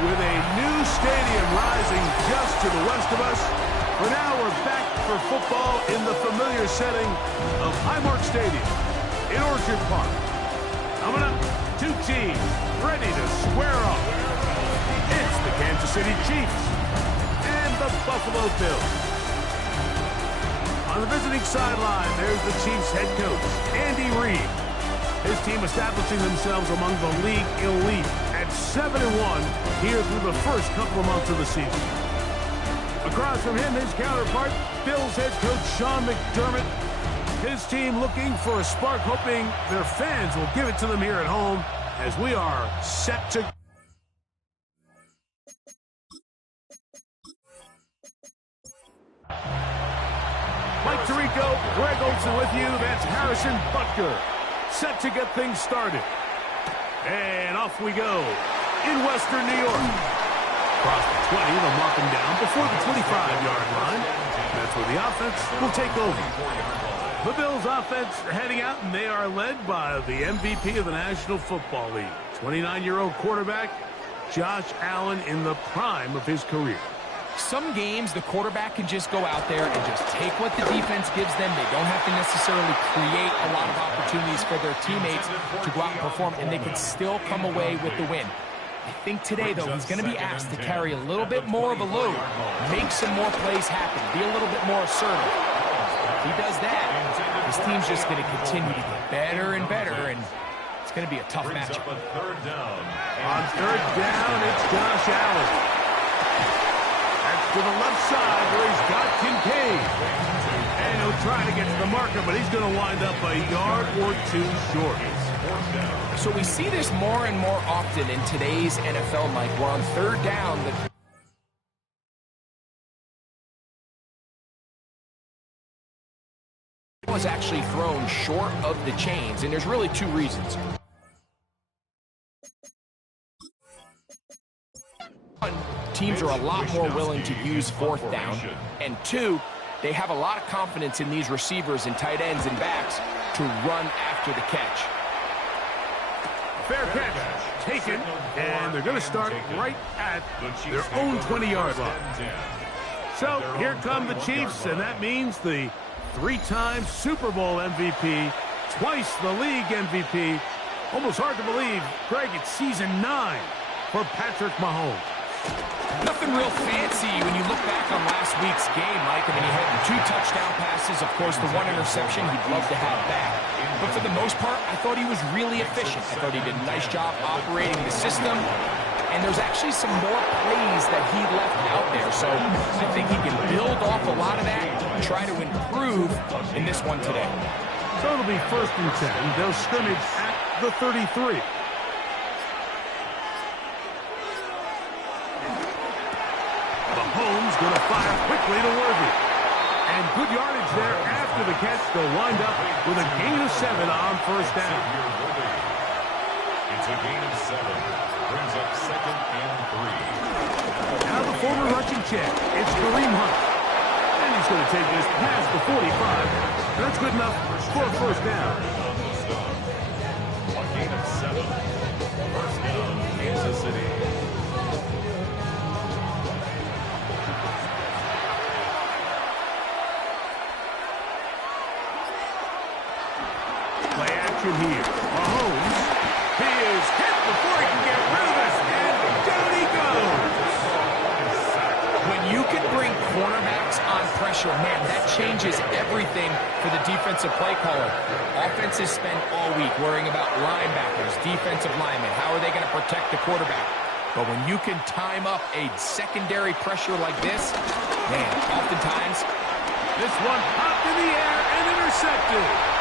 With a new stadium rising just to the west of us, for now we're back for football in the familiar setting of Highmark Stadium in Orchard Park. Coming up, two teams ready to square off. It's the Kansas City Chiefs and the Buffalo Bills. On the visiting sideline, there's the Chiefs head coach, Andy Reid. His team establishing themselves among the league elite at 7-1 here through the first couple of months of the season. Across from him, his counterpart, Bills head coach Sean McDermott. His team looking for a spark, hoping their fans will give it to them here at home as we are set to... Mike Tirico, Greg Olsen with you. That's Harrison Butker. Set to get things started. And off we go in Western New York. Across the 20, they'll mark him down before the 25-yard line. That's where the offense will take over. The Bills offense heading out, and they are led by the MVP of the National Football League, 29-year-old quarterback Josh Allen in the prime of his career. Some games, the quarterback can just go out there and just take what the defense gives them. They don't have to necessarily create a lot of opportunities for their teammates to go out and perform, and they can still come away with the win. I think today, though, he's going to be asked to carry a little bit more of a load, make some more plays happen, be a little bit more assertive. If he does that, his team's just going to continue to get better and better, and it's going to be a tough matchup. On third down, it's Josh Allen. To the left side where he's got Kincaid. And he'll try to get to the marker, but he's going to wind up a yard or two short. So we see this more and more often in today's NFL, Mike. We're on third down. The was actually thrown short of the chains, and there's really two reasons. One, teams are a lot more willing to use fourth down, and two, they have a lot of confidence in these receivers and tight ends and backs to run after the catch. Fair catch taken, and they're going to start right at their own 20-yard line. So here come the Chiefs, and that means the three-time Super Bowl MVP, twice the league MVP. Almost hard to believe, Greg, it's season 9 for Patrick Mahomes. Nothing real fancy when you look back on last week's game, Mike. I mean, he had 2 touchdown passes, of course, the 1 interception he'd love to have back. But for the most part, I thought he was really efficient. I thought he did a nice job operating the system. And there's actually some more plays that he left out there. So I think he can build off a lot of that and try to improve in this one today. So it'll be 1st and 10. They'll scrimmage at the 33. Mahomes going to fire quickly to Worthy. And good yardage there after the catch. They'll wind up with a gain of 7 on 1st down. It's a gain of 7. Brings up 2nd and 3. Now the former rushing check. It's Kareem Hunt. And he's going to take this past the 45. That's good enough for a 1st down. A gain of 7. 1st down, Kansas City. Here. Mahomes, he is hit before he can get rid of it, and down he goes. When you can bring cornerbacks on pressure, man, that changes everything for the defensive play caller. Offenses spend all week worrying about linebackers, defensive linemen. How are they going to protect the quarterback? But when you can time up a secondary pressure like this, man, oftentimes... This one popped in the air and intercepted.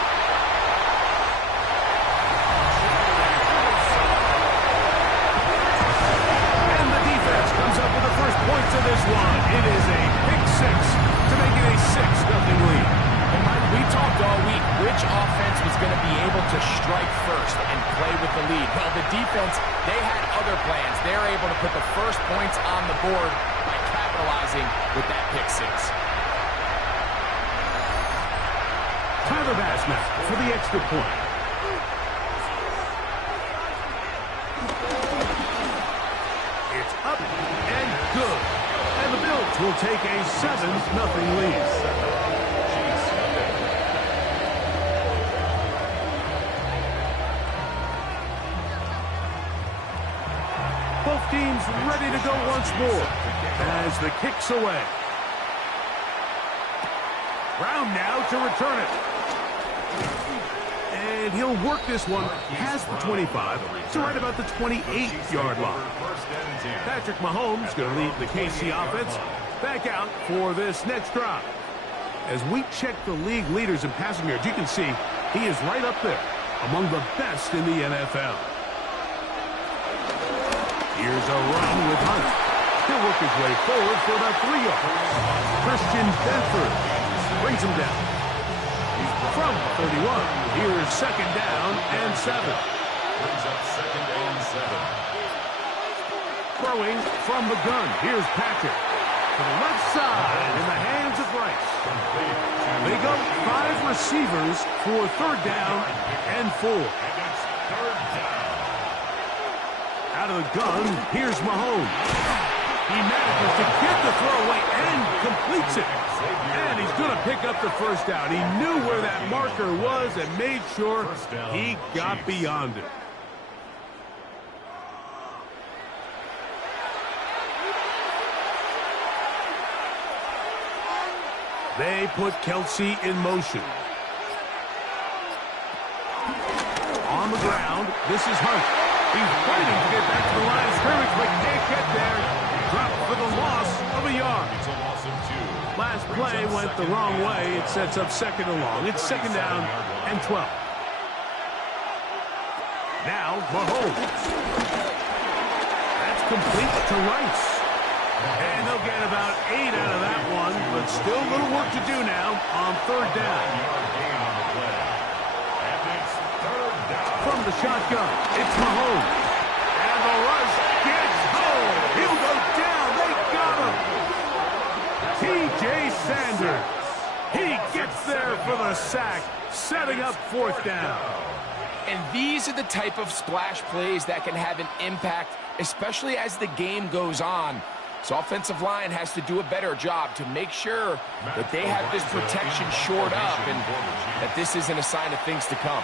Points of this one. It is a pick 6 to make it a 6-0 lead. And Mike, we talked all week which offense was going to be able to strike first and play with the lead. Well, the defense, they had other plans. They're able to put the first points on the board by capitalizing with that pick 6. Tyler Bassman for the extra point. It's up and good. And the Bills will take a 7-0 lead. Both teams ready to go once more as the kick's away. Brown now to return it. And he'll work this one past the 25 to right about the 28-yard line. Patrick Mahomes going to lead the KC offense back out for this next drive. As we check the league leaders in passing yards, you can see he is right up there among the best in the NFL. Here's a run with Hunt. He'll work his way forward for about 3 yards. Christian Benford brings him down. From 31, here's second down and 7. Brings up second and 7. Throwing from the gun, here's Patrick. To the left side in the hands of Rice. They go 5 receivers for third down and 4. And it's third down. Out of the gun, here's Mahomes. He manages to get the throw away and completes it. And he's going to pick up the first down. He knew where that marker was and made sure he got beyond it. They put Kelsey in motion. On the ground, this is Hunt. He's fighting to get back to the line of scrimmage, but can't get there. Dropped for the loss of a yard. It's a loss of 2. Last play went the wrong way. It sets up second and long. It's second down and 12. Now, Mahomes. That's complete to Rice. And they'll get about 8 out of that one, but still a little work to do now on third down. From the shotgun, it's Mahomes. And the rush gets home. He'll go down. They got him. T.J. Sanders. He gets there for the sack, setting up fourth down. And these are the type of splash plays that can have an impact, especially as the game goes on. So offensive line has to do a better job to make sure that they have this protection shored up and that this isn't a sign of things to come.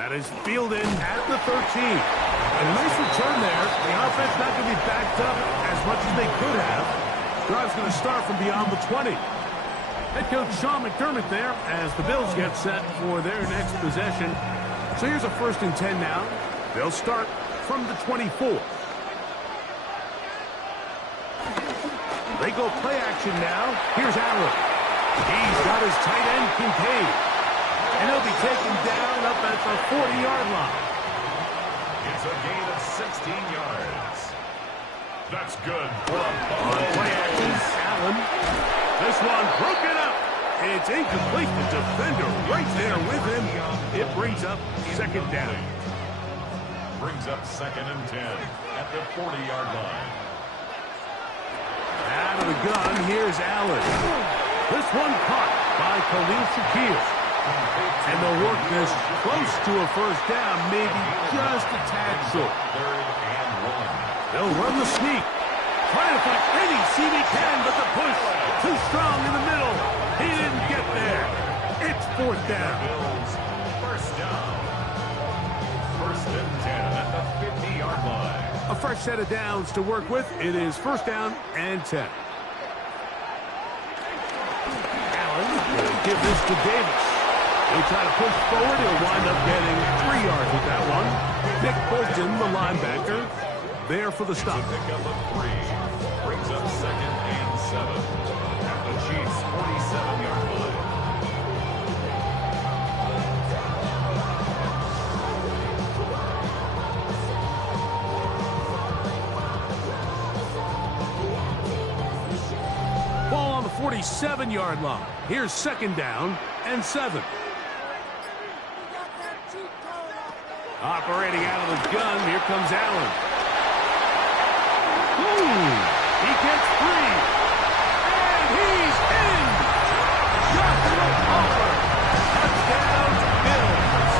That is fielded at the 13. And a nice return there. The offense not going to be backed up as much as they could have. Drive's going to start from beyond the 20. Head coach Sean McDermott there as the Bills get set for their next possession. So here's a 1st and 10 now. They'll start from the 24. They go play action now. Here's Allen. He's got his tight end contained. And he'll be taken down up at the 40-yard line. It's a gain of 16 yards. That's good for a on play action. Allen. This one broken up. It's incomplete. The defender right there with him. It brings up second down. Brings up second and 10 at the 40-yard line. Out of the gun, here's Allen. This one caught by Khalil Shakir. And they'll work this close to a first down, maybe just a tad short. Third and 1. They'll run the sneak. Trying to find any seam he can, but the push too strong in the middle. He didn't get there. It's fourth down. Bills first down. First and 10 at the 50-yard line. A fresh set of downs to work with. It is first down and 10. Allen will give this to Davis. He'll try to push forward. He'll wind up getting 3 yards with that one. Nick Bolton, the linebacker, there for the stop. Pick up a 3. Brings up second and 7 at the Chiefs' 47-yard line. Ball on the 47-yard line. Here's second down and 7. Operating out of the gun, here comes Allen. He gets free. And he's in. Joshua Palmer. Touchdown, Bills.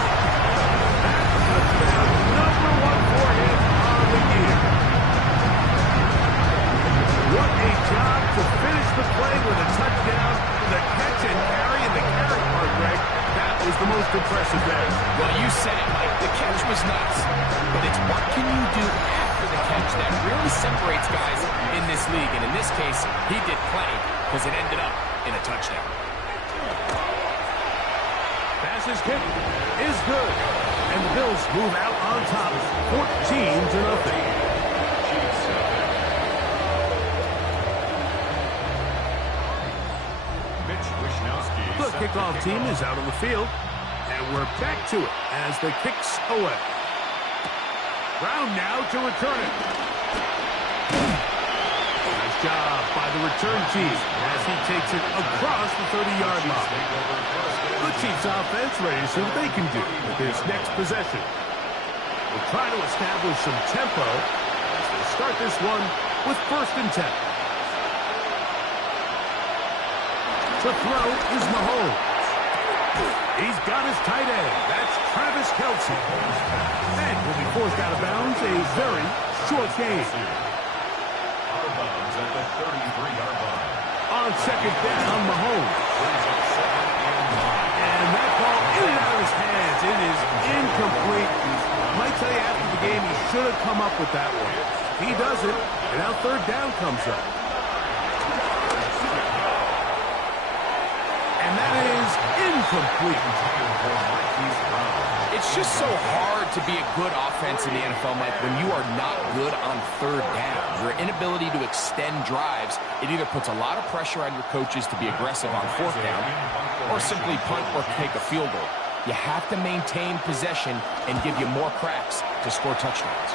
impressive there. Well, you said it, Mike. The catch was nice, but it's what can you do after the catch that really separates guys in this league. And in this case, he did plenty because it ended up in a touchdown. Pass's kick is good. And the Bills move out on top 14-0. The kickoff team is out on the field. And we're back to it as the kick's away. Brown now to return it. Nice job by the return team as he takes it across the 30-yard line. The Chiefs offense ready to see what they can do with this next possession. We'll try to establish some tempo as they start this one with 1st and 10. The throw is Mahomes. He's got his tight end. That's Travis Kelce. And will be forced out of bounds. A very short game. Out of bounds at the 33-yard line. On 2nd down, Mahomes. And that ball in and out of his hands. It is incomplete. I might tell you after the game he should have come up with that one. He doesn't. And now 3rd down comes up. And that is incomplete. It's just so hard to be a good offense in the NFL, Mike, when you are not good on 3rd down. Your inability to extend drives, it either puts a lot of pressure on your coaches to be aggressive on 4th down or simply punt or take a field goal. You have to maintain possession and give you more cracks to score touchdowns.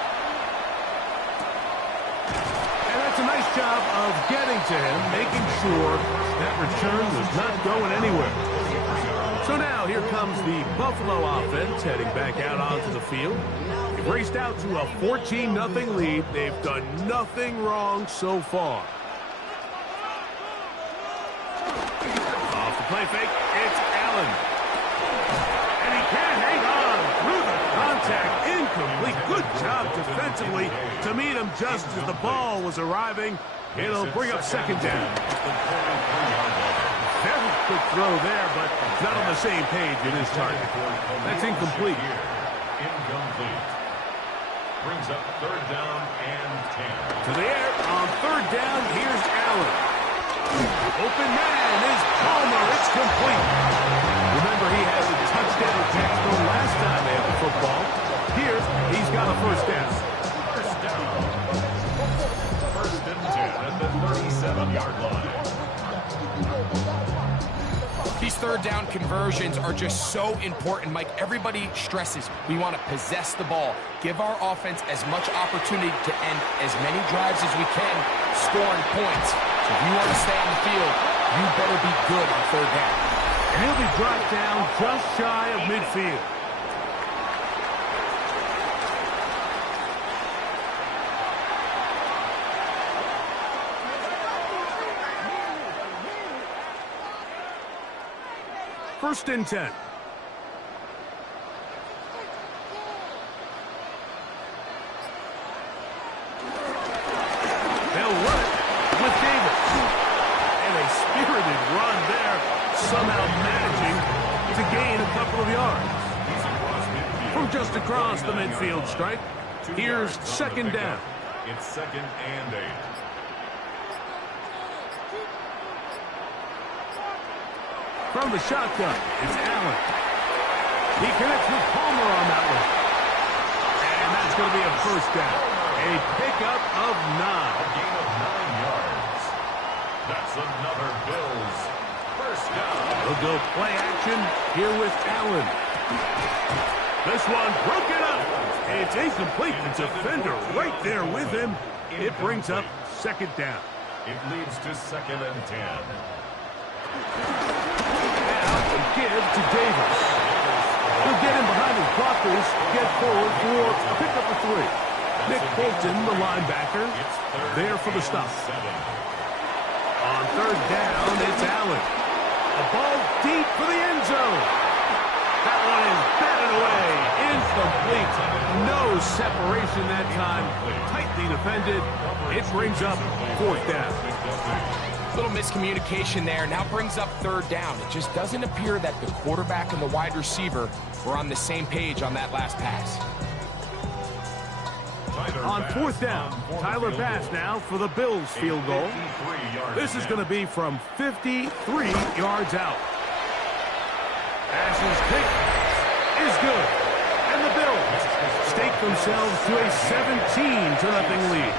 And that's a nice job of getting to him, making sure that return was not going anywhere. So now here comes the Buffalo offense heading back out onto the field. They've raced out to a 14-0 lead. They've done nothing wrong so far. Off the play fake, it's Allen. And he can't hang on through the contact. Incomplete. Good job defensively to meet him just as the ball was arriving. It'll bring up 2nd down. Very quick throw there, but not on the same page in his target. That's incomplete. Incomplete. Brings up 3rd down and 10. To the air on 3rd down. Here's Allen. Open man is Palmer. It's complete. Remember, he has a touchdown catch the last time they had the football. Here, he's got a 1st down. 1st down. 1st and 10 at the 37-yard line. These 3rd down conversions are just so important, Mike. Everybody stresses we want to possess the ball, give our offense as much opportunity to end as many drives as we can, scoring points. So if you want to stay on the field, you better be good on 3rd down. And he'll be dropped down just shy of midfield. First and 10. They'll run it with Davis. And a spirited run there, somehow managing to gain a couple of yards. From just across the midfield stripe, here's 2nd down. It's 2nd and 8. From the shotgun, it's Allen. He connects with Palmer on that one. And that's going to be a 1st down. A pickup of 9. A gain of 9 yards. That's another Bills 1st down. They'll go play action here with Allen. This one broken up. It's incomplete. The defender right there with him. It brings up 2nd down. It leads to 2nd and 10. Give to Davis. He'll get him behind his blockers, get forward for a pickup of 3. Nick Bolton, the linebacker, there for the stop. On 3rd down, it's Allen. A ball deep for the end zone. That one is batted away. Incomplete. No separation that time. Tightly defended. It brings up 4th down. Little miscommunication there. Now brings up third down. It just doesn't appear that the quarterback and the wide receiver were on the same page on that last pass. On fourth down, Tyler Bass now for the Bills field goal. This is going to be from 53 yards out. Bass's pick is good. And the Bills stake themselves to a 17-0 lead.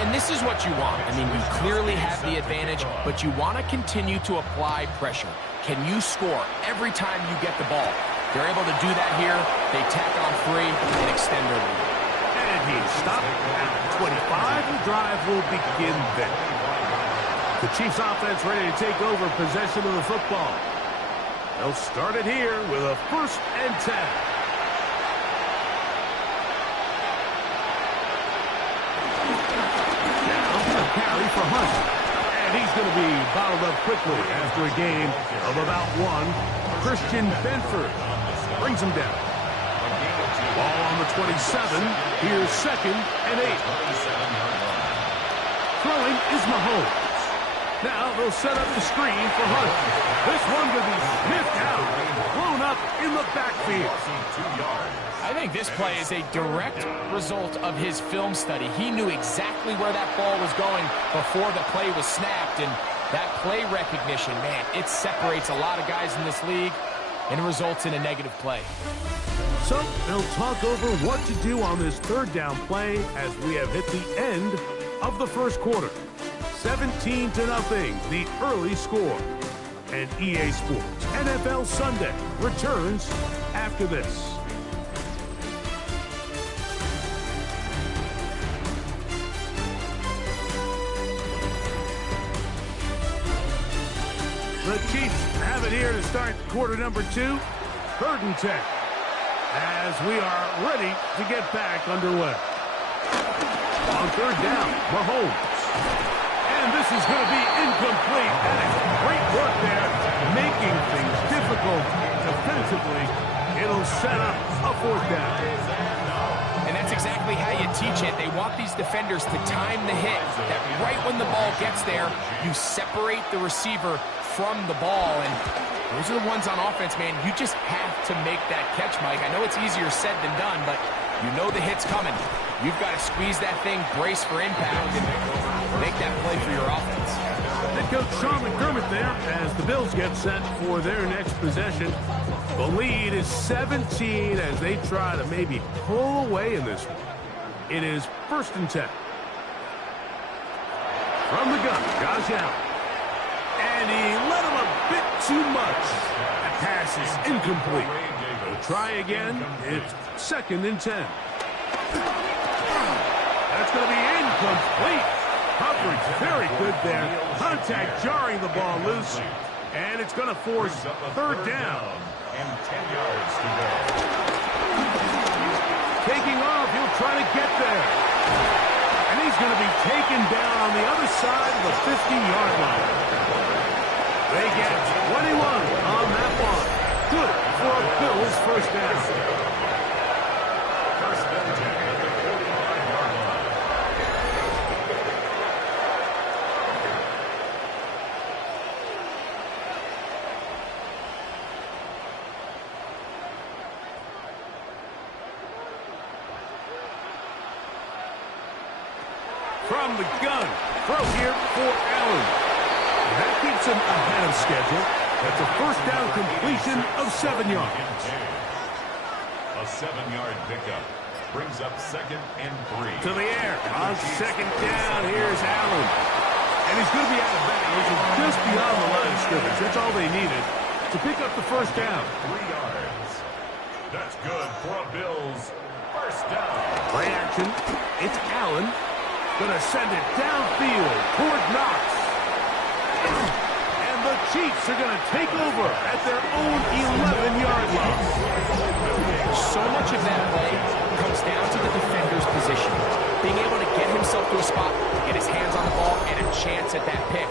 And this is what you want. I mean, you clearly have the advantage, but you want to continue to apply pressure. Can you score every time you get the ball? They're able to do that here. They tack on 3 and extend their lead. And he's stopped at 25. The drive will begin then. The Chiefs offense ready to take over possession of the football. They'll start it here with a 1st and 10. Carry for Hunt. And he's going to be bottled up quickly after a gain of about 1. Christian Benford brings him down. Ball on the 27. Here's 2nd and 8. Throwing is Mahomes. Now they'll set up the screen for Hunt. This one will be sniffed out. Blown up in the backfield. 2 yards. I think this play is a direct result of his film study. He knew exactly where that ball was going before the play was snapped, and that play recognition, man, it separates a lot of guys in this league and results in a negative play. So they'll talk over what to do on this 3rd down play as we have hit the end of the 1st quarter. 17-0, the early score. And EA Sports NFL Sunday returns after this. The Chiefs have it here to start quarter number 2. 3rd and 10. As we are ready to get back underway. On 3rd down, Mahomes. And this is going to be incomplete. And it's great work there, making things difficult defensively. It'll set up a 4th down. And that's exactly how you teach it. They want these defenders to time the hit, that right when the ball gets there, you separate the receiver from the ball. And those are the ones on offense, man. You just have to make that catch, Mike. I know it's easier said than done, but you know the hit's coming. You've got to squeeze that thing, brace for impact, and make that play for your offense. Head coach Sean McDermott there as the Bills get set for their next possession. The lead is 17 as they try to maybe pull away in this one. It is 1st and 10. From the gun, Josh Allen. And he let him a bit too much. That pass is incomplete. They'll try again. It's 2nd and 10. That's going to be incomplete. Coverage very good there. Contact jarring the ball loose. And it's going to force 3rd down. And 10 yards to go. Taking off, he'll try to get there. And he's going to be taken down on the other side of the 50-yard line. They get 21 on that one. Good for a Bills 1st down. 1st and 10 at the 45-yard line. From the gun, throw here for Allen. That keeps him ahead of schedule. That's a 1st down completion of 7 yards. A 7-yard pickup brings up 2nd and 3. To the air. On 2nd down, here's Allen. And he's going to be out of bounds. It's just beyond the line of scrimmage. That's all they needed to pick up the 1st down. 3 yards. That's good for a Bills 1st down. Play action. It's Allen. Going to send it downfield toward Knox. And the Chiefs are going to take over at their own 11-yard line. So much of that play comes down to the defender's position. Being able to get himself to a spot, get his hands on the ball, and a chance at that pick.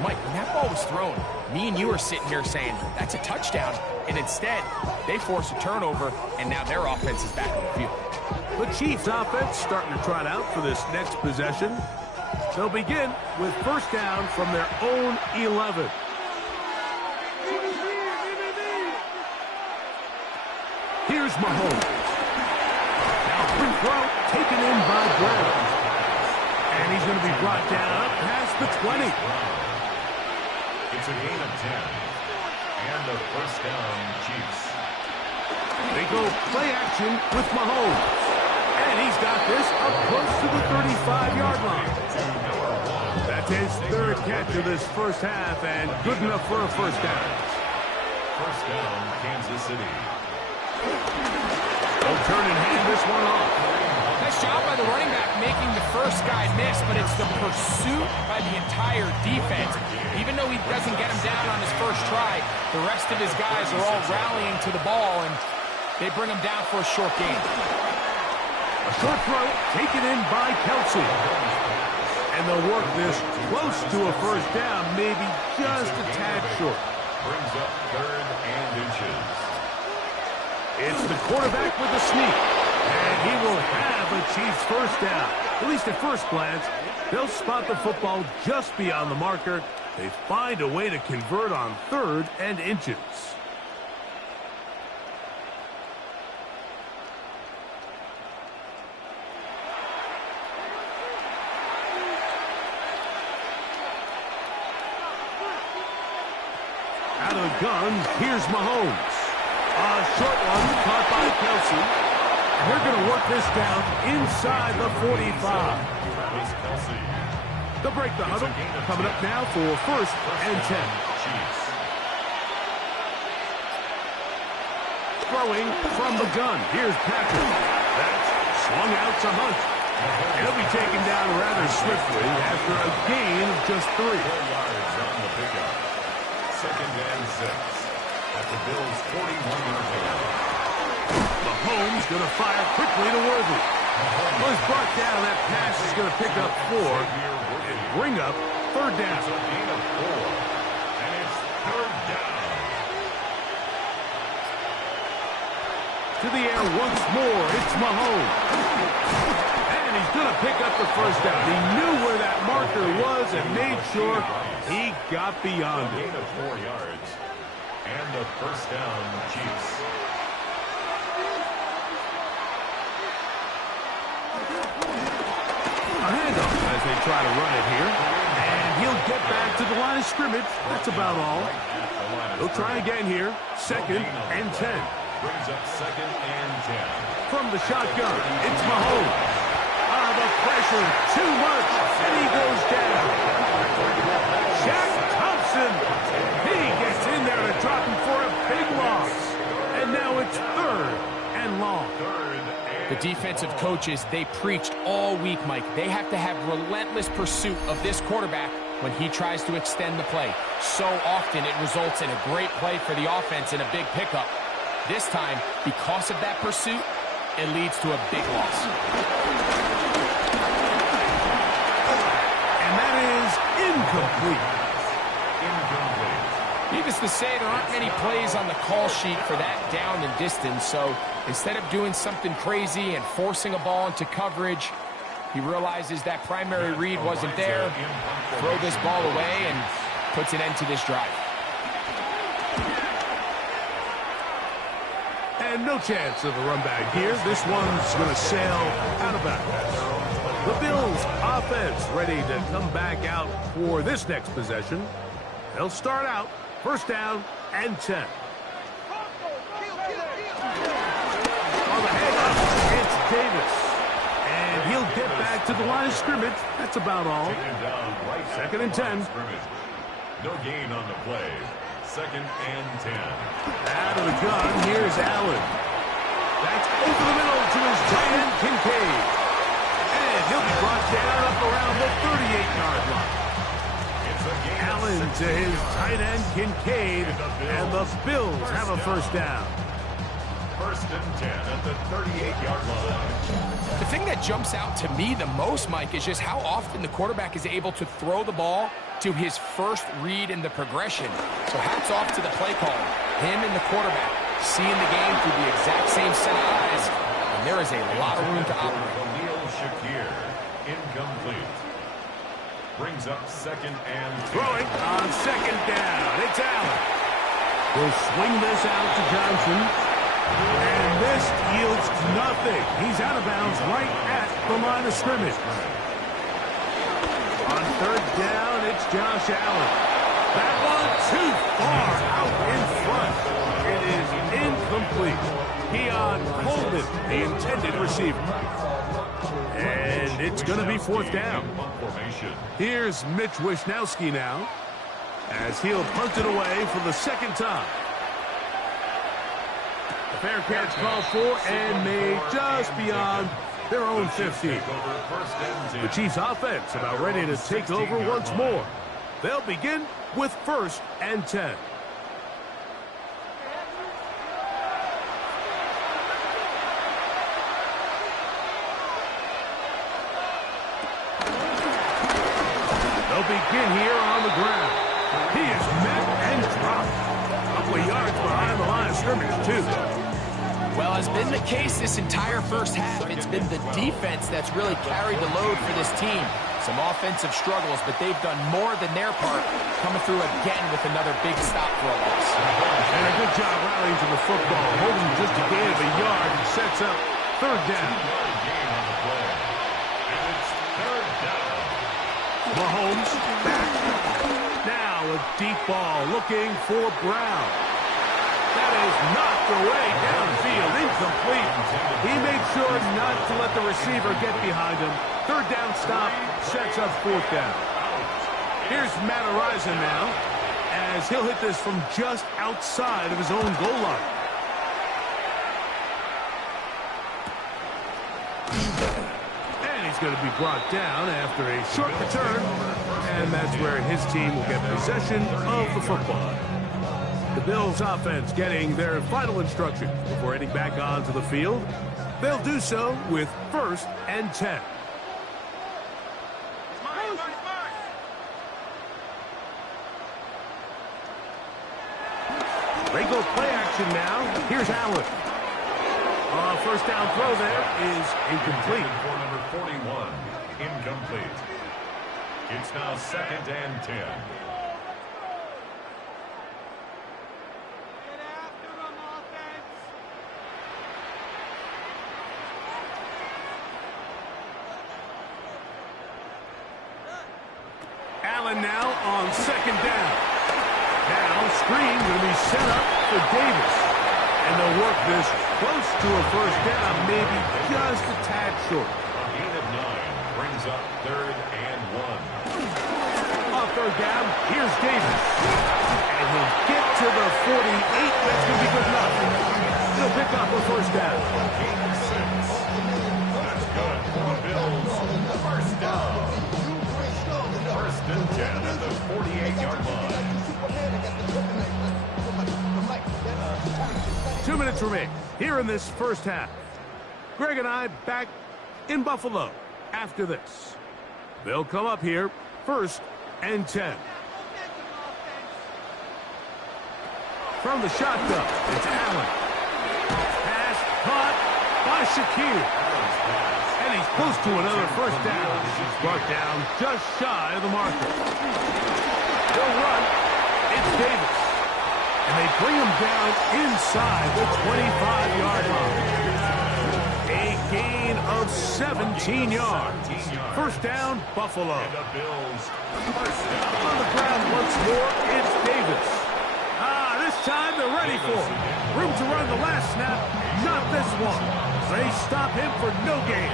Mike, when that ball was thrown, me and you are sitting here saying, that's a touchdown. And instead, they force a turnover, and now their offense is back on the field. The Chiefs offense starting to trot out for this next possession. They'll begin with first down from their own 11. Here's Mahomes. Now quick throw taken in by Brown. And he's going to be brought down past the 20. It's a gain of 10. And a first down, Chiefs. They go play action with Mahomes. And he's got this up close to the 35-yard line. That's his third catch of this first half, and good enough for a first down. First down, Kansas City. They'll turn and hand this one off. Nice job by the running back making the first guy miss, but it's the pursuit by the entire defense. Even though he doesn't get him down on his first try, the rest of his guys are all rallying to the ball, and they bring him down for a short gain. A short throw taken in by Kelsey. And they'll work this close to a first down, maybe just a tad short. Brings up third and inches. It's the quarterback with the sneak. And he will have a Chiefs first down. At least at first glance, they'll spot the football just beyond the marker. They find a way to convert on third and inches. Out of the gun, here's Mahomes. A short one caught by Kelsey. And they're going to work this down inside the 45. Travis Kelsey. They'll break the huddle. Coming up now for first and 10. Chiefs. Throwing from the gun. Here's Patrick. That's swung out to Hunt. He'll be taken down rather swiftly after a gain of just 3. 4 yards on the pickup. Second and 6. At the Bills' 41-yard line. Mahomes going to fire quickly to Worthy. Well, he's brought down. That pass is going to pick up 4 and bring up third down. It's a gain of 4. And it's third down. To the air once more. It's Mahomes. And he's going to pick up the first down. He knew where that marker was and made sure he got beyond A it. gain of 4 yards. And the first down, Chiefs. A handoff as they try to run it here. And he'll get back to the line of scrimmage. That's about all. They'll try again here. Second and 10. Brings up second and 10. From the shotgun, it's Mahomes. The pressure, too much, and he goes down. Shaq Thompson. He gets in there to drop him for a big loss. And now it's third and long. The defensive coaches, they preached all week, Mike. They have to have relentless pursuit of this quarterback when he tries to extend the play. So often it results in a great play for the offense and a big pickup. This time, because of that pursuit, it leads to a big loss. And that is incomplete. Needless to say, there aren't many plays on the call sheet for that down and distance, so instead of doing something crazy and forcing a ball into coverage, he realizes that primary read wasn't there, throw this ball away, and puts an end to this drive. And no chance of a run back here. This one's going to sail out of bounds. The Bills offense ready to come back out for this next possession. They'll start out first down and 10. On the handoff, it's Davis. And he'll get back to the line of scrimmage. That's about all. Second and 10. No gain on the play. Second and 10. Out of the gun, here's Allen. That's over the middle to his tight end, Kincaid. And he'll be brought down up around the 38-yard line. Allen to his tight end, Kincaid, and the Bills have a first down. First and 10 at the 38-yard line. The thing that jumps out to me the most, Mike, is just how often the quarterback is able to throw the ball to his first read in the progression. So hats off to the play caller. Him and the quarterback seeing the game through the exact same set of eyes, and there is a lot of room to operate. Khalil Shakir, incomplete. brings up second and 10. Throwing on second down. It's Allen. Will swing this out to Johnson. And this yields nothing. He's out of bounds right at the line of scrimmage. On third down, it's Josh Allen. That one too far out in front. It is incomplete. Keon Coleman, the intended receiver. And it's going to be fourth down. Here's Mitch Wishnowski now, as he'll punt it away for the second time. A fair catch called for and made just beyond their own 15. The Chiefs offense about ready to take over once more. They'll begin with first and 10. They'll begin here on the ground. He is met and dropped. A couple of yards behind the line of scrimmage, too. Well, as been the case this entire first half, it's been the defense that's really carried the load for this team. Some offensive struggles, but they've done more than their part, coming through again with another big stop for a loss. And a good job rallying to the football, holding just a gain of a yard and sets up third down. Mahomes back. Now a deep ball looking for Brown. That is knocked away downfield, incomplete. He made sure not to let the receiver get behind him. Third down stop sets up fourth down. Here's Matt Araiza now, as he'll hit this from just outside of his own goal line. And he's going to be brought down after a short return, and that's where his team will get possession of the football. The Bills offense getting their final instructions before heading back onto the field. They'll do so with first and 10. They go play action now. Here's Allen. First down throw there is incomplete. For number 41, incomplete. It's now second and 10. Allen now on second down. Now screen will be set up for Davis. And they'll work this close to a first down, maybe just a tad short. A gain of 9 brings up third and 1. On third down, here's Davis. And he'll get to the 48. That's going to be good enough. He'll pick up a first down. Gain of 6. That's good for the Bills. First down. First and 10 at the 48-yard line. 2 minutes remain here in this first half. Greg and I back in Buffalo after this. They'll come up here first and 10. From the shotgun, it's Allen. Pass caught by Shakir. And he's close to another first down. Brought down just shy of the marker. They'll run. It's Davis. And they bring him down inside the 25-yard line. A gain of 17 yards. First down, Buffalo. And the Bills. First down. On the ground once more, it's Davis. This time they're ready for him. Room to run the last snap, not this one. They stop him for no gain.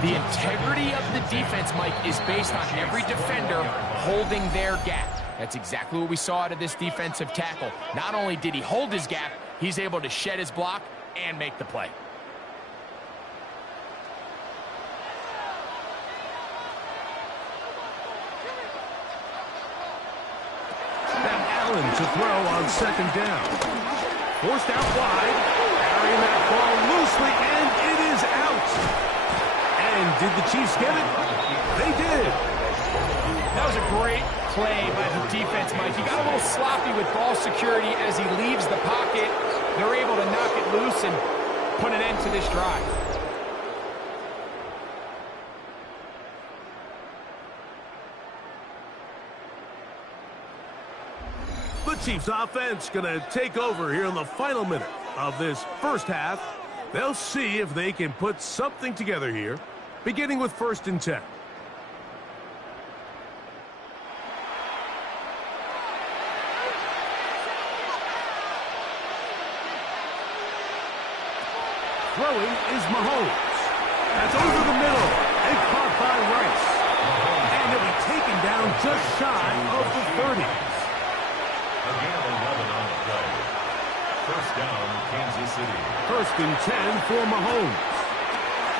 The integrity of the defense, Mike, is based on every defender holding their gap. That's exactly what we saw out of this defensive tackle. Not only did he hold his gap, he's able to shed his block and make the play. Allen to throw on second down. Forced out wide. Carrying that ball loosely, and it is out. And did the Chiefs get it? They did. That was a great play by the defense, Mike. He got a little sloppy with ball security as he leaves the pocket. They're able to knock it loose and put an end to this drive. The Chiefs offense going to take over here in the final minute of this first half. They'll see if they can put something together here, beginning with 1st and 10. Throwing is Mahomes. That's over the middle and caught by Rice. And he'll be taken down just shy of the 30s. Again, 11 on the play. 1st down, Kansas City. 1st and 10 for Mahomes.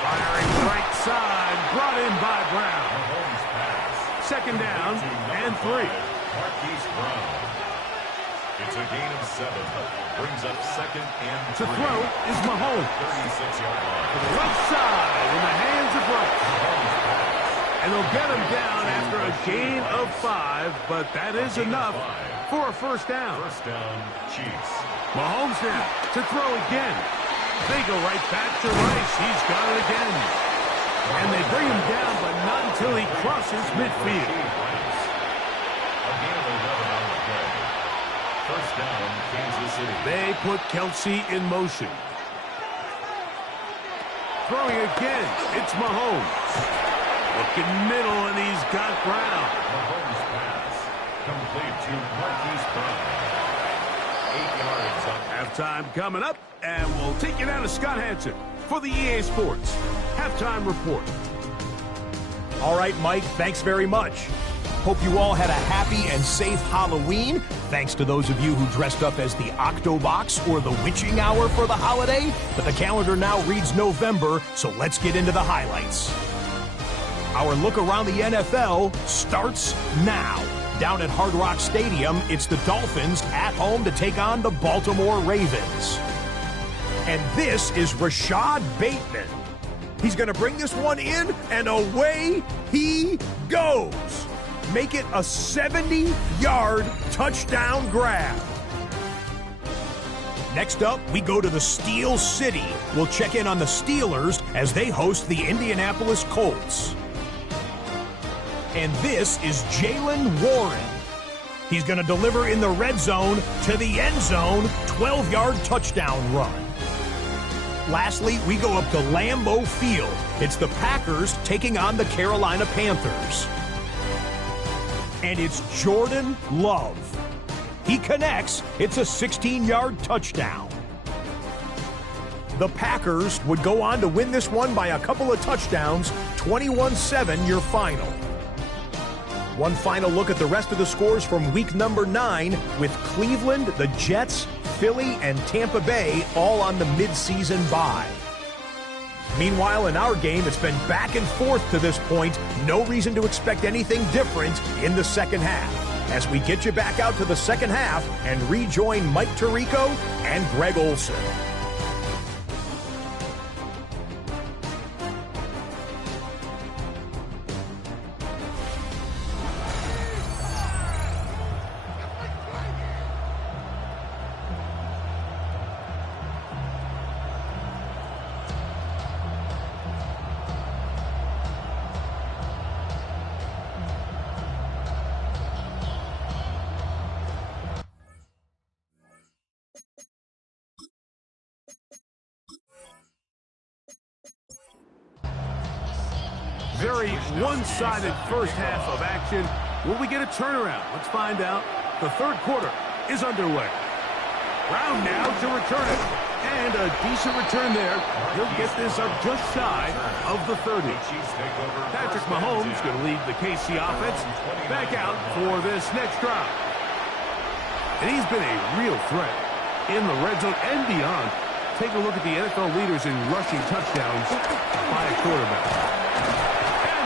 Firing right side, brought in by Brown. Mahomes pass. 2nd down and 3. Marquise Brown. It's a gain of 7. Brings up 2nd and 3. To throw is Mahomes. 36-yard line. To the left side in the hands of Rice. And they'll get him down after a gain of 5, but that is enough for a 1st down. 1st down, Chiefs. Mahomes now to throw again. They go right back to Rice. He's got it again. And they bring him down, but not until he crosses midfield. Again, 11 on the play. 1st down, Kansas City. They put Kelsey in motion. Throwing again. It's Mahomes. Looking middle, and he's got Brown. Mahomes pass. Complete to Marquise Brown. 8 yards up. Halftime coming up, and we'll take you down to Scott Hanson for the EA Sports Halftime Report. All right, Mike, thanks very much. Hope you all had a happy and safe Halloween. Thanks to those of you who dressed up as the Octobox or the Witching Hour for the holiday. But the calendar now reads November, so let's get into the highlights. Our look around the NFL starts now. Down at Hard Rock Stadium, it's the Dolphins at home to take on the Baltimore Ravens. And this is Rashad Bateman. He's going to bring this one in, and away he goes. Make it a 70-yard touchdown grab. Next up, we go to the Steel City. We'll check in on the Steelers as they host the Indianapolis Colts. And this is Jaylen Warren. He's going to deliver in the red zone to the end zone, 12-yard touchdown run. Lastly, we go up to Lambeau Field. It's the Packers taking on the Carolina Panthers. And it's Jordan Love. He connects. It's a 16-yard touchdown. The Packers would go on to win this one by a couple of touchdowns, 21-7 your final. One final look at the rest of the scores from week number 9 with Cleveland, the Jets, Philly, and Tampa Bay all on the midseason bye. Meanwhile, in our game, it's been back and forth to this point. No reason to expect anything different in the second half. As we get you back out to the second half and rejoin Mike Tirico and Greg Olson. Very one-sided first half of action. Will we get a turnaround? Let's find out. The third quarter is underway. Brown now to return it. And a decent return there. He'll get this up just shy of the 30. Patrick Mahomes going to lead the KC offense back out for this next drive. And he's been a real threat in the red zone and beyond. Take a look at the NFL leaders in rushing touchdowns by a quarterback.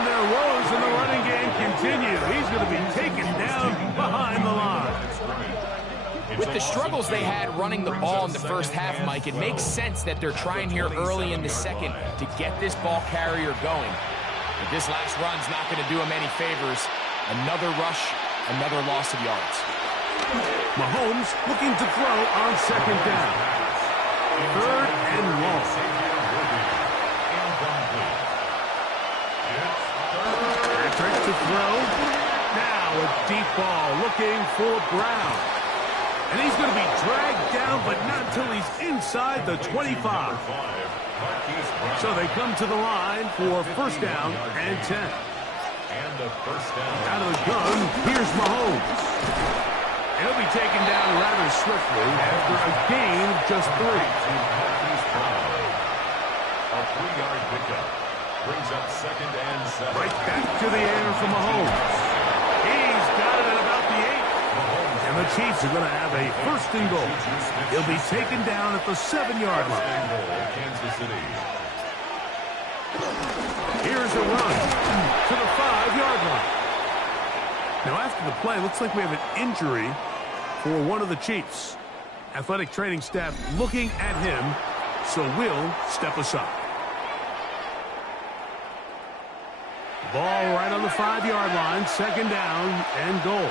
Their woes in the running game continue. He's going to be taken down behind the line. With the struggles they had running the ball in the first half, Mike, it makes sense that they're trying here early in the second to get this ball carrier going. But this last run's not going to do him any favors. Another rush, another loss of yards. Mahomes looking to throw on second down. Third and long. To throw. Now a deep ball looking for Brown. And he's going to be dragged down, but not until he's inside the 25. So they come to the line for first down and 10. And the first down. Out of the gun, here's Mahomes. He'll be taken down rather swiftly after a gain of just 3. A 3-yard pickup brings up second and 7. Right back to the air for Mahomes. He's got it at about the 8. And the Chiefs are going to have a first and goal. He'll be taken down at the 7-yard line. Kansas City. Here's a run to the 5-yard line. Now after the play, looks like we have an injury for one of the Chiefs. Athletic training staff looking at him, so we'll step aside. Ball right on the 5-yard line, second down and goal.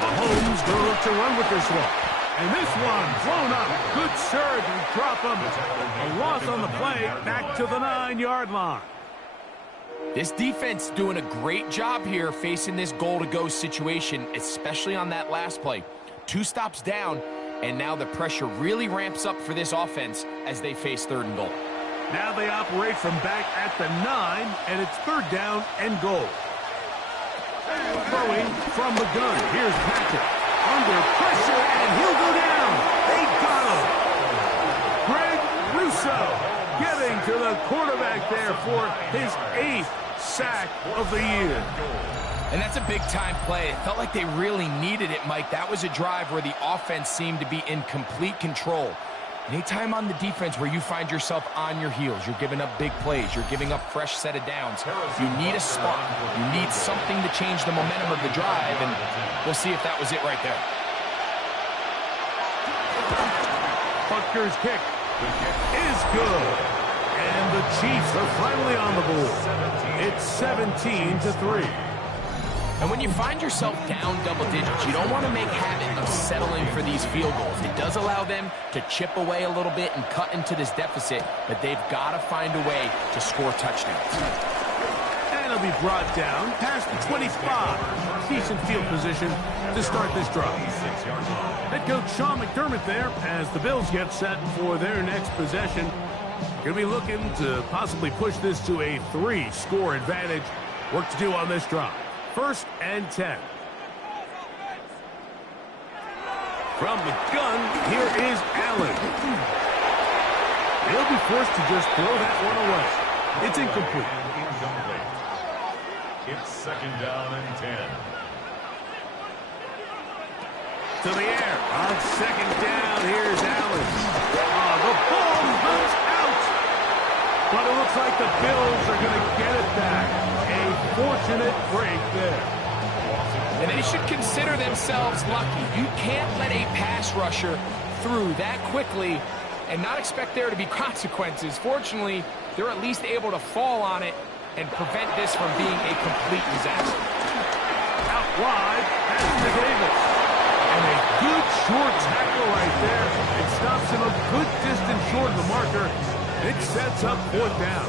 Mahomes going to look to run with this one. And this one blown up. Good surge and drop him. A loss on the play, back to the 9-yard line. This defense doing a great job here facing this goal-to-go situation, especially on that last play. 2 stops down, and now the pressure really ramps up for this offense as they face third and goal. Now they operate from back at the 9, and it's third down and goal. Throwing from the gun. Here's Patrick. Under pressure, and he'll go down. They got him. Greg Rousseau getting to the quarterback there for his 8th sack of the year. And that's a big-time play. It felt like they really needed it, Mike. That was a drive where the offense seemed to be in complete control. Anytime on the defense where you find yourself on your heels, you're giving up big plays, you're giving up fresh set of downs, you need a spark. You need something to change the momentum of the drive, and we'll see if that was it right there. Butker's kick is good. And the Chiefs are finally on the board. It's 17-3. And when you find yourself down double digits, you don't want to make habit of settling for these field goals. It does allow them to chip away a little bit and cut into this deficit, but they've got to find a way to score touchdowns. And he'll be brought down past the 25. Decent field position to start this drive. Head coach Sean McDermott there as the Bills get set for their next possession. Going to be looking to possibly push this to a 3-score advantage. Work to do on this drive. First and 10. From the gun, here is Allen. He'll be forced to just throw that one away. It's incomplete. It's second down and 10. To the air. On second down, here's Allen. The ball comes out. But it looks like the Bills are going to get it back. A fortunate break there. And they should consider themselves lucky. You can't let a pass rusher through that quickly and not expect there to be consequences. Fortunately, they're at least able to fall on it and prevent this from being a complete disaster. Out wide, pass to Davis. And a good short tackle right there. It stops him a good distance short of the marker. It sets up fourth down.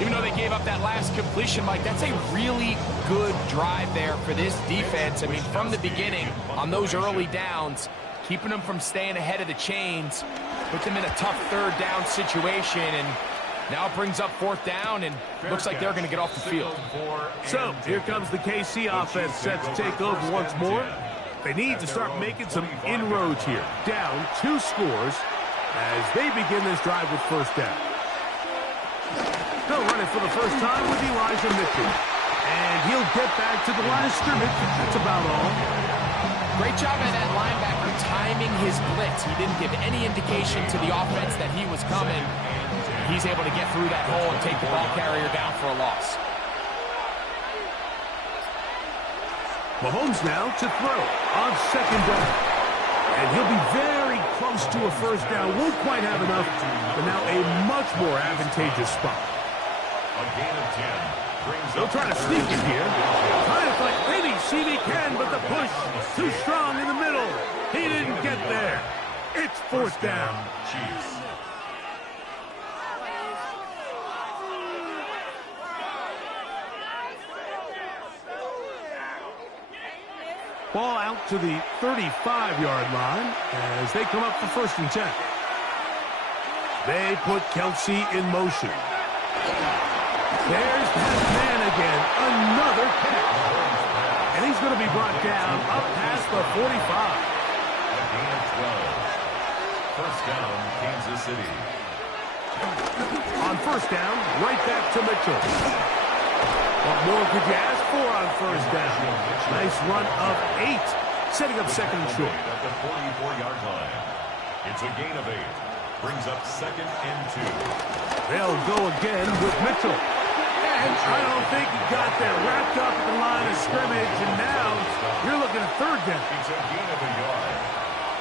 Even though they gave up that last completion, Mike, that's a really good drive there for this defense. I mean, from the beginning, on those early downs, keeping them from staying ahead of the chains, put them in a tough third down situation, and now it brings up fourth down, and looks like they're going to get off the field. So, here comes the KC offense set to take over once more. They need to start making some inroads here. Down 2 scores as they begin this drive with first down. They'll run it for the first time with Elijah Mitchell. And he'll get back to the line of scrimmage. That's about all. Great job by that linebacker timing his blitz. He didn't give any indication to the offense that he was coming. He's able to get through that hole and take the ball carrier down for a loss. Mahomes now to throw on second down. And he'll be very close to a first down. Won't quite have enough, but now a much more advantageous spot. A gain of 10. They'll try to sneak it here. Trying to fight maybe CD can, but the push too strong in the middle. He didn't get there. It's fourth down. Chiefs. Ball out to the 35-yard line as they come up for 1st and 10. They put Kelce in motion. There's that man again. Another catch. And he's going to be brought down up past the 45. A gain of 12. First down, Kansas City. On 1st down, right back to Mitchell. What more could you ask for on 1st down? Nice run of 8, setting up 2nd and short. At the 44-yard line. It's a gain of 8. Brings up 2nd and 2. They'll go again with Mitchell. And I don't think he got there. Wrapped up at the line of scrimmage, and now you're looking at 3rd down. It's a gain of a yard.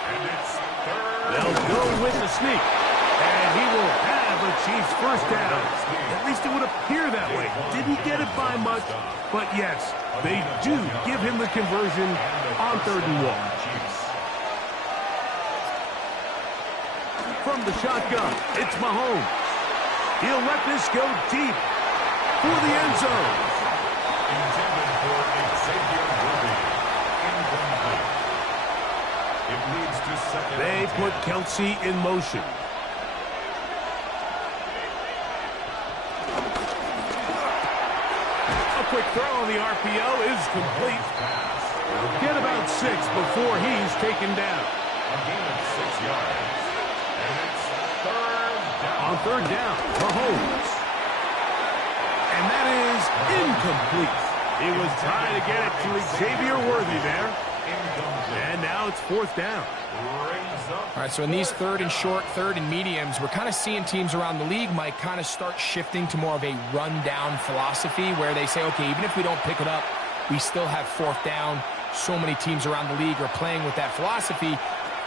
And it's 3rd. They'll go with the sneak. And he will have a Chiefs 1st down. At least it would appear that way. Didn't get it by much, but yes, they do give him the conversion on 3rd and 1. From the shotgun, it's Mahomes. He'll let this go deep for the end zone. Intended for Xavier Worthy. Incomplete. It leads to 2nd. They put Kelce in motion. A quick throw on the RPO is complete. Get about 6 before he's taken down. A gain of 6 yards. And it's 3rd down. On 3rd down, Mahomes. And that is incomplete. He was trying to get it to Xavier Worthy there. And now it's 4th down. All right, so in these 3rd and short, 3rd and mediums, we're kind of seeing teams around the league, Mike, kind of start shifting to more of a run-down philosophy where they say, okay, even if we don't pick it up, we still have 4th down. So many teams around the league are playing with that philosophy.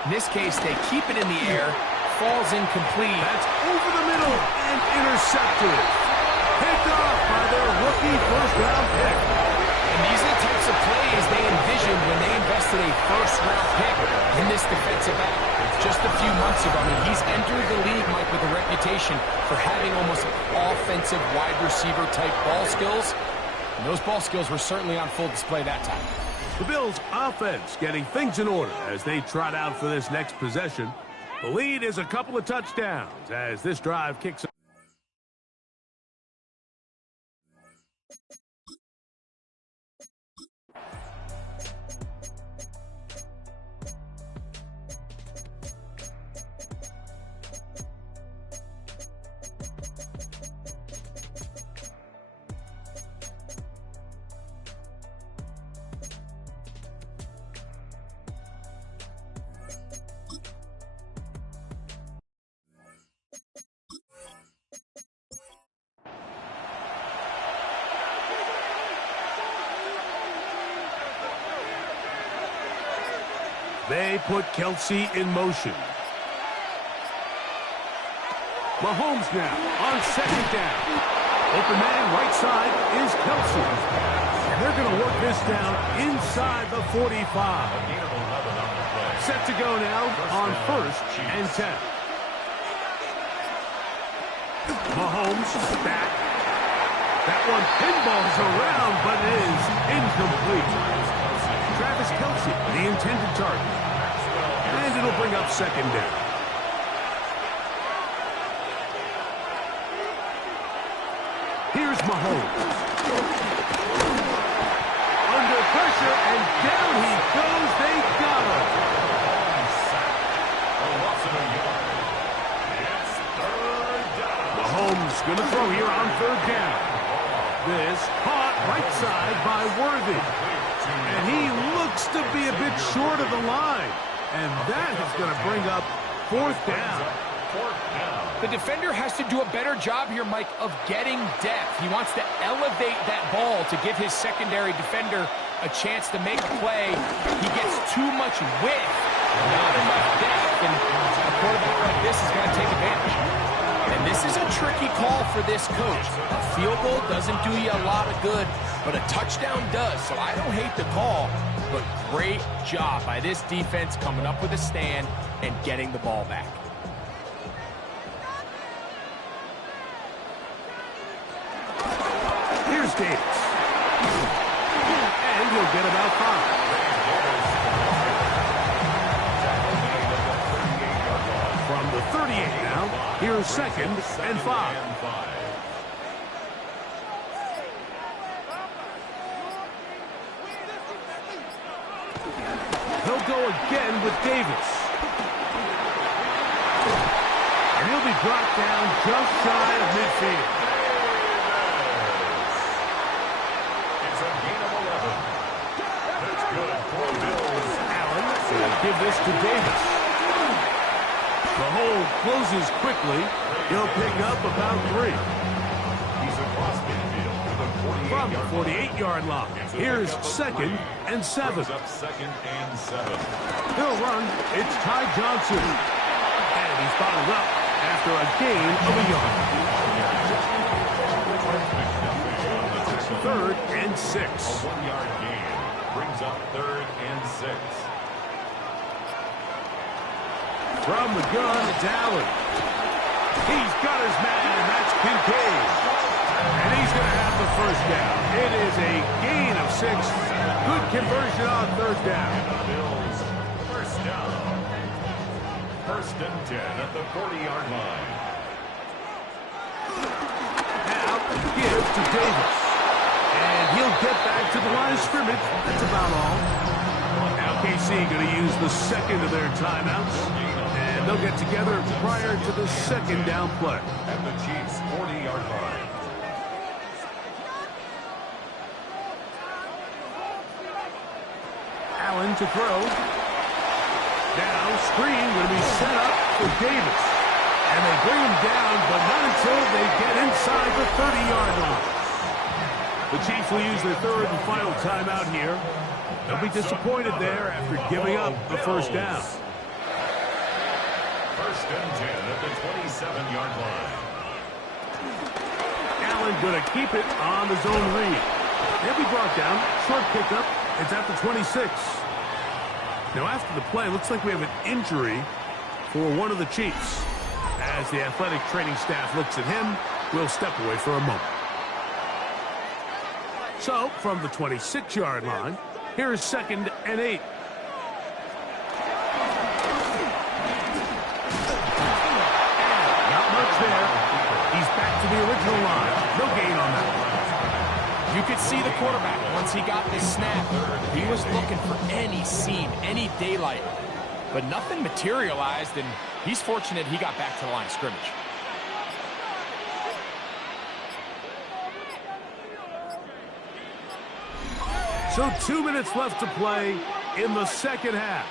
In this case, they keep it in the air, falls incomplete. That's over the middle and intercepted. Picked off by their rookie 1st-round pick. And these are the types of plays they envisioned when they invested a 1st-round pick in this defensive back. Just a few months ago, I mean, he's entered the league, Mike, with a reputation for having almost offensive wide receiver-type ball skills. And those ball skills were certainly on full display that time. The Bills' offense getting things in order as they trot out for this next possession. The lead is a couple of touchdowns as this drive kicks off. They put Kelce in motion. Mahomes now on 2nd down. Open man right side is Kelce. And they're going to work this down inside the 45. Set to go now on 1st and 10. Mahomes back. That one pinballs around, but it is incomplete. Travis Kelce, the intended target. And it'll bring up 2nd down. Here's Mahomes. Under pressure, and down he goes. They got him. Mahomes going to throw here on 3rd down. This caught right side by Worthy. And he looks to be a bit short of the line. And that is going to bring up 4th down. The defender has to do a better job here, Mike, of getting depth. He wants to elevate that ball to give his secondary defender a chance to make a play. He gets too much width, not enough depth, and a quarterback like this is going to take advantage. And this is a tricky call for this coach. A field goal doesn't do you a lot of good, but a touchdown does. So I don't hate the call, but great job by this defense coming up with a stand and getting the ball back. Here's Davis. And he'll get about 5. 38 now. Here's 2nd and 5. He'll go again with Davis. And he'll be brought down just shy of midfield. It's a gain of 11. That's good for Bills. Allen will give this to Davis. The hole closes quickly. He'll pick up about 3. He's across midfield to the 48-yard From the 48-yard line. Here's 2nd and 7. Brings up 2nd and 7. He'll run. It's Ty Johnson. And he's bottled up after a gain of a yard. 3rd and 6. A 1-yard gain brings up 3rd and 6. From the gun, it's Allen. He's got his man. That's Kincaid. And he's going to have the first down. It is a gain of 6. Good conversion on 3rd down. Bills first down. 1st and 10 at the 40-yard line. Now, give to Davis. And he'll get back to the line of scrimmage. That's about all. Now KC going to use the 2nd of their timeouts. And they'll get together prior to the 2nd down play. At the Chiefs' 40-yard line. Allen to throw. Now, screen going to be set up for Davis. And they bring him down, but not until they get inside the 30-yard line. The Chiefs will use their 3rd and final timeout here. They'll be disappointed there after giving up the first down. 1st and 10 at the 27-yard line. Allen going to keep it on the zone read. He'll be brought down. Short pickup. It's at the 26. Now, after the play, looks like we have an injury for one of the Chiefs. As the athletic training staff looks at him, we'll step away for a moment. So, from the 26-yard line, here's 2nd and 8. Not much there. He's back to the original line. No gain on that one. You could see the quarterback, once he got this snap, he was looking for any seam, any daylight. But nothing materialized, and he's fortunate he got back to the line of scrimmage. So 2 minutes left to play in the 2nd half.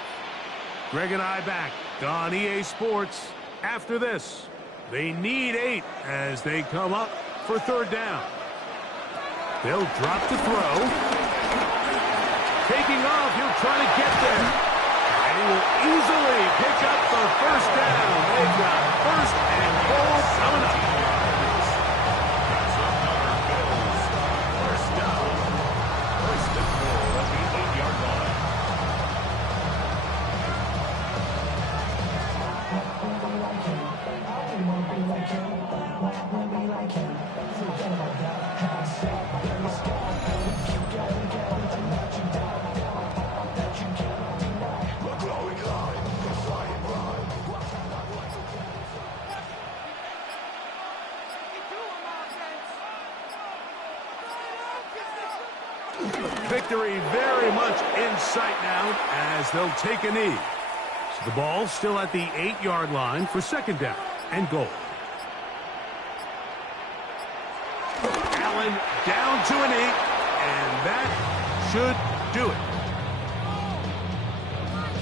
Greg and I back on EA Sports. After this, they need 8 as they come up for 3rd down. They'll drop to throw. Taking off, he'll try to get there. And he will easily pick up the first down. They've got 1st and goal coming up. First down. 1st and goal at the 8-yard line. Victory very much in sight now as they'll take a knee. So the ball still at the 8-yard line for 2nd down and goal. Allen down to a knee, and that should do it.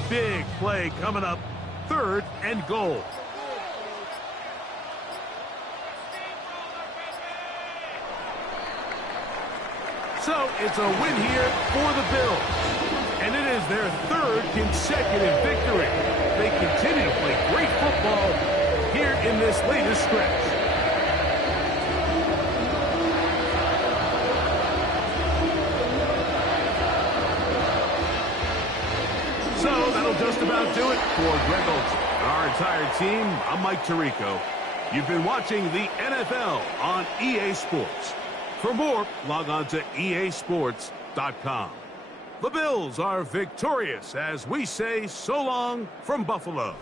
Big play coming up, 3rd and goal. So it's a win here for the Bills. And it is their 3rd consecutive victory. They continue to play great football here in this latest stretch. So that'll just about do it for Greg Olsen and our entire team. I'm Mike Tirico. You've been watching the NFL on EA Sports. For more, log on to easports.com. The Bills are victorious as we say so long from Buffalo.